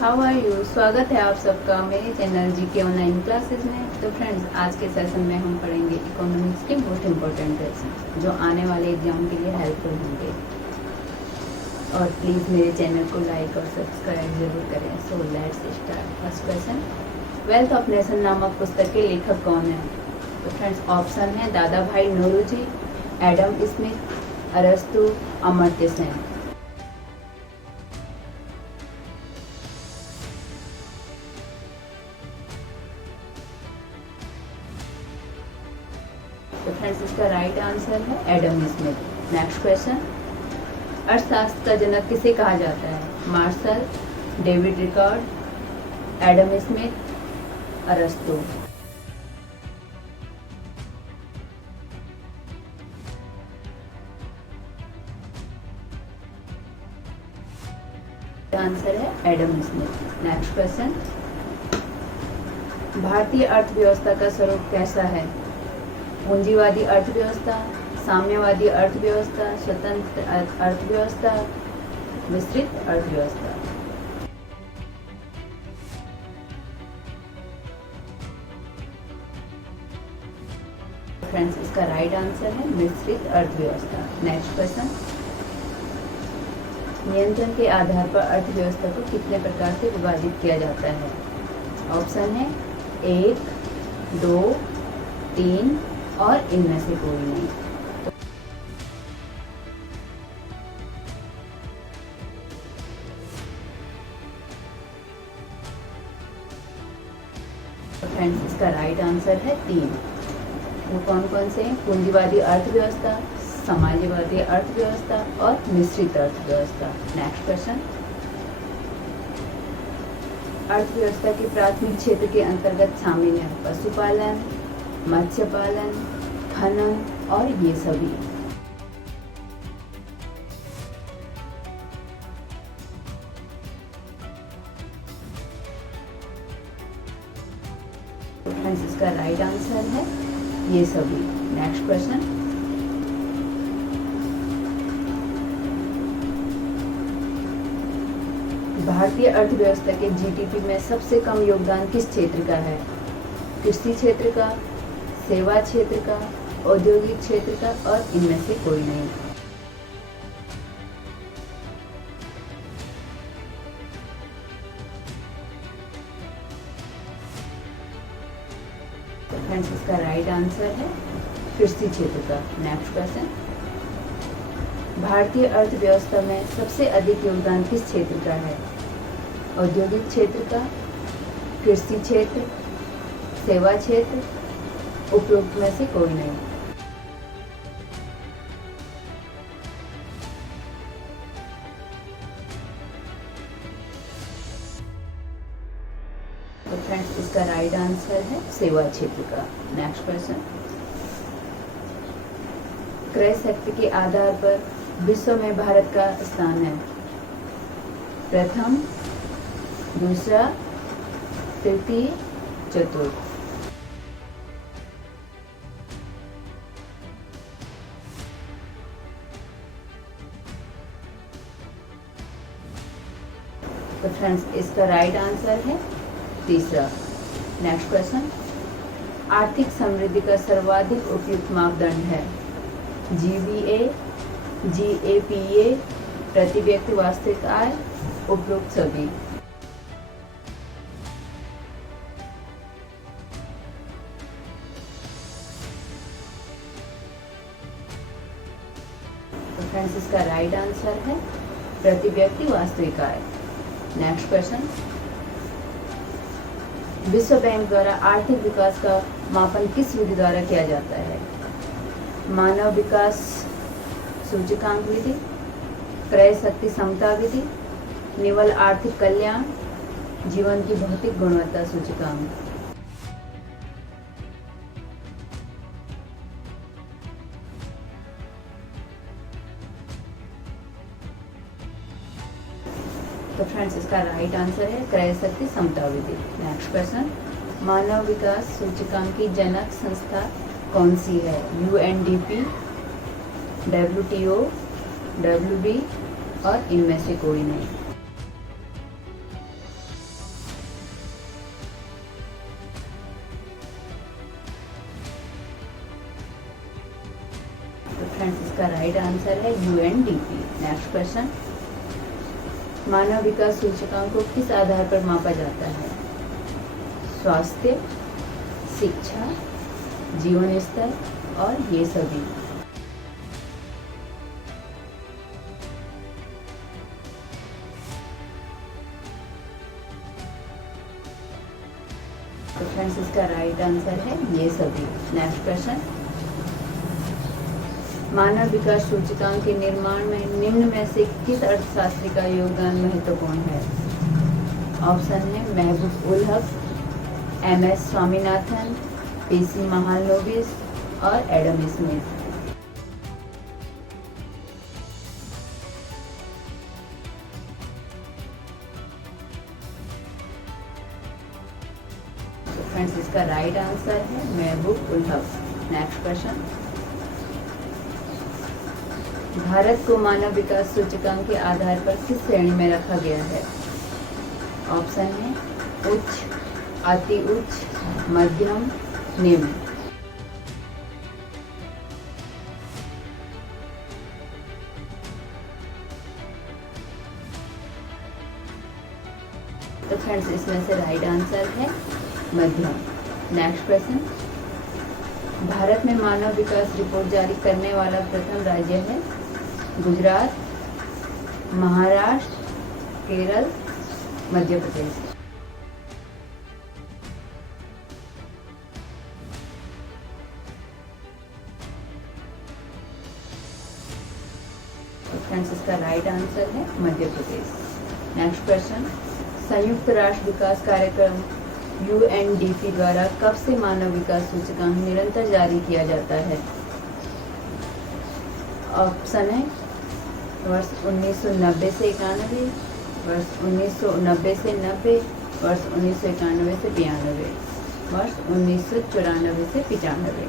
How are you. स्वागत है आप सबका मेरे चैनल जीके ऑनलाइन क्लासेस में। तो फ्रेंड्स, आज के सेशन में हम पढ़ेंगे इकोनॉमिक्स के मोस्ट इम्पोर्टेंट लेसन जो आने वाले एग्जाम के लिए हेल्पफुल होंगे। और प्लीज़ मेरे चैनल को लाइक और सब्सक्राइब जरूर करें। So let's start. First question, wealth of nation नामक पुस्तक के लेखक कौन है? तो फ्रेंड्स, ऑप्शन है दादा भाई नौरोजी, एडम स्मिथ, अरस्तु, अमर्त्य सेन। तो फ्रेंड्स, इसका राइट आंसर है एडम स्मिथ। नेक्स्ट क्वेश्चन, अर्थशास्त्र का जनक किसे कहा जाता है? Marshall, David Ricardo, Adam Smith, अरस्तु। आंसर है एडम स्मिथ। नेक्स्ट क्वेश्चन, भारतीय अर्थव्यवस्था का स्वरूप कैसा है? पूंजीवादी अर्थव्यवस्था, साम्यवादी अर्थव्यवस्था, स्वतंत्र अर्थव्यवस्था, विस्तृत अर्थव्यवस्था। फ्रेंड्स, इसका राइट आंसर है विस्तृत अर्थव्यवस्था। नेक्स्ट क्वेश्चन, नियंत्रण के आधार पर अर्थव्यवस्था को कितने प्रकार से विभाजित किया जाता है? ऑप्शन है 1, 2, 3 और इनमें से कोई नहीं। तो फ्रेंड्स, इसका राइट आंसर है 3। वो कौन कौन से हैं? पूंजीवादी अर्थव्यवस्था, समाजवादी अर्थव्यवस्था और मिश्रित अर्थव्यवस्था। नेक्स्ट क्वेश्चन, अर्थव्यवस्था के प्राथमिक क्षेत्र के अंतर्गत शामिल है पशुपालन, मत्स्य पालन, खनन और ये सभी। तो फ्रेंड्स, इसका राइट आंसर है ये सभी। नेक्स्ट क्वेश्चन, भारतीय अर्थव्यवस्था के जीडीपी में सबसे कम योगदान किस क्षेत्र का है? कृषि क्षेत्र का, सेवा क्षेत्र का, औद्योगिक क्षेत्र का और इनमें से कोई नहीं। तो फ्रेंड्स, इसका राइट आंसर है कृषि क्षेत्र का। नेक्स्ट क्वेश्चन, भारतीय अर्थव्यवस्था में सबसे अधिक योगदान किस क्षेत्र का है? औद्योगिक क्षेत्र का, कृषि क्षेत्र, सेवा क्षेत्र, उपरोक्त में से कोई नहीं। तो फ्रेंड्स, इसका राइट आंसर है सेवा क्षेत्र का। नेक्स्ट क्वेश्चन, क्रय शक्ति के आधार पर विश्व में भारत का स्थान है प्रथम, दूसरा, तृतीय, चतुर्थ। तो फ्रेंड्स, इसका राइट आंसर है तीसरा। नेक्स्ट क्वेश्चन, आर्थिक समृद्धि का सर्वाधिक उपयुक्त मापदंड है जीवीए, जीएपीए, प्रति व्यक्ति वास्तविक आय, उपरोक्त सभी। तो फ्रेंड्स, इसका राइट आंसर है प्रति व्यक्ति वास्तविक आय। नेक्स्ट क्वेश्चन, विश्व बैंक द्वारा आर्थिक विकास का मापन किस विधि द्वारा किया जाता है? मानव विकास सूचकांक विधि, क्रय शक्ति समता विधि, निवल आर्थिक कल्याण, जीवन की भौतिक गुणवत्ता सूचकांक। तो फ्रेंड्स, इसका राइट आंसर है क्रय शक्ति समता विधि। नेक्स्ट क्वेश्चन, मानव विकास सूचकांक की जनक संस्था कौन सी है? यूएनडीपी, डब्ल्यूटीओ, डब्ल्यूबी और इनमें से कोई नहीं। इसका राइट आंसर है यूएनडीपी। नेक्स्ट क्वेश्चन, मानव विकास सूचकांक को किस आधार पर मापा जाता है? स्वास्थ्य, शिक्षा, जीवन स्तर और ये सभी। तो फ्रेंड्स इसका राइट आंसर है ये सभी। नेक्स्ट क्वेश्चन, मानव विकास सूचकांक के निर्माण में निम्न में से किस अर्थशास्त्री का योगदान महत्वपूर्ण है? ऑप्शन है महबूब उल हक, एमएस स्वामीनाथन, पीसी महालनोबिस और एडम स्मिथ। तो फ्रेंड्स इसका राइट आंसर है महबूब उल हक। नेक्स्ट क्वेश्चन, भारत को मानव विकास सूचकांक के आधार पर किस श्रेणी में रखा गया है? ऑप्शन है उच्च, अति उच्च, मध्यम, निम्न। तो फ्रेंड्स इसमें से राइट आंसर है मध्यम। नेक्स्ट क्वेश्चन, भारत में मानव विकास रिपोर्ट जारी करने वाला प्रथम राज्य है? गुजरात, महाराष्ट्र, केरल, मध्य प्रदेश। तो फ्रेंड्स इसका राइट आंसर है मध्य प्रदेश। नेक्स्ट क्वेश्चन, संयुक्त राष्ट्र विकास कार्यक्रम यूएनडीपी द्वारा कब से मानव विकास सूचकांक निरंतर जारी किया जाता है? ऑप्शन है वर्ष 1990 से 91, वर्ष 1990 से 90, वर्ष 1991 से 92, वर्ष 1994 से 95।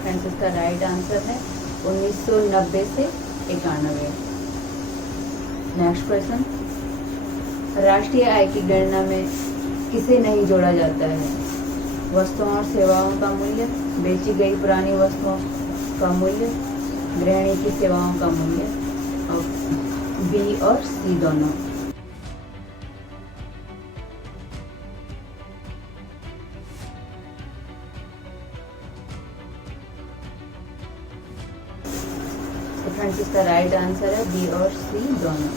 फ्रेंड्स इसका राइट आंसर है 1990 से 91। नेक्स्ट क्वेश्चन, राष्ट्रीय आय की गणना में किसे नहीं जोड़ा जाता है? वस्तुओं और सेवाओं का मूल्य, बेची गई पुरानी वस्तुओं का मूल्य, गृहिणी की सेवाओं का मूल्य, और बी और सी दोनों। तो फ्रेंड्स इसका राइट आंसर है बी और सी दोनों।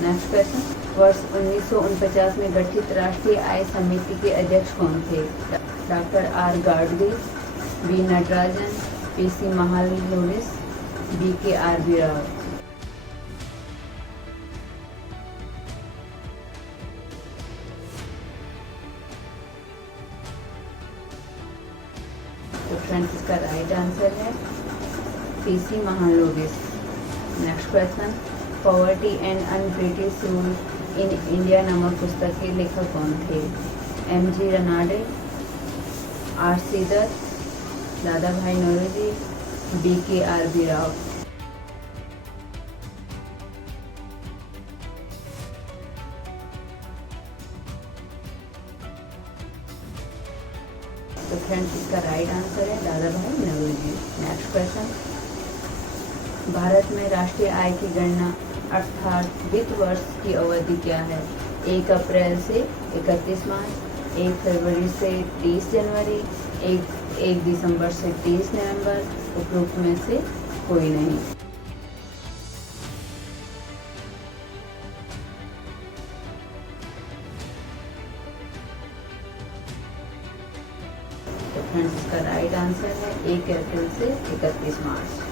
नेक्स्ट क्वेश्चन, वर्ष 1949 में गठित राष्ट्रीय आय समिति के अध्यक्ष कौन थे? Doctor R Gadgil, B Natarajan, PC Mahalanobis, B K R B Rao. तो फ्रेंड्स इसका राइट आंसर है PC Mahalanobis. Next question, poverty and unBritish rule in India नामक पुस्तक के लेखक कौन थे? एम.जी. रनाडे, आर.सी. दत्त, दादा भाई Naoroji, B K R B Rao. तो फ्रेंड्स इसका राइट आंसर है दादा भाई नौरोजी। नेक्स्ट क्वेश्चन, भारत में राष्ट्रीय आय की गणना अर्थात वित्त वर्ष की अवधि क्या है? 1 अप्रैल से 31 मार्च, 1 फरवरी से 30 जनवरी, 1 दिसंबर से 30 नवंबर, उपरोक्त में से कोई नहीं। तो फ्रेंड्स इसका राइट आंसर है 1 अप्रैल से 31 मार्च।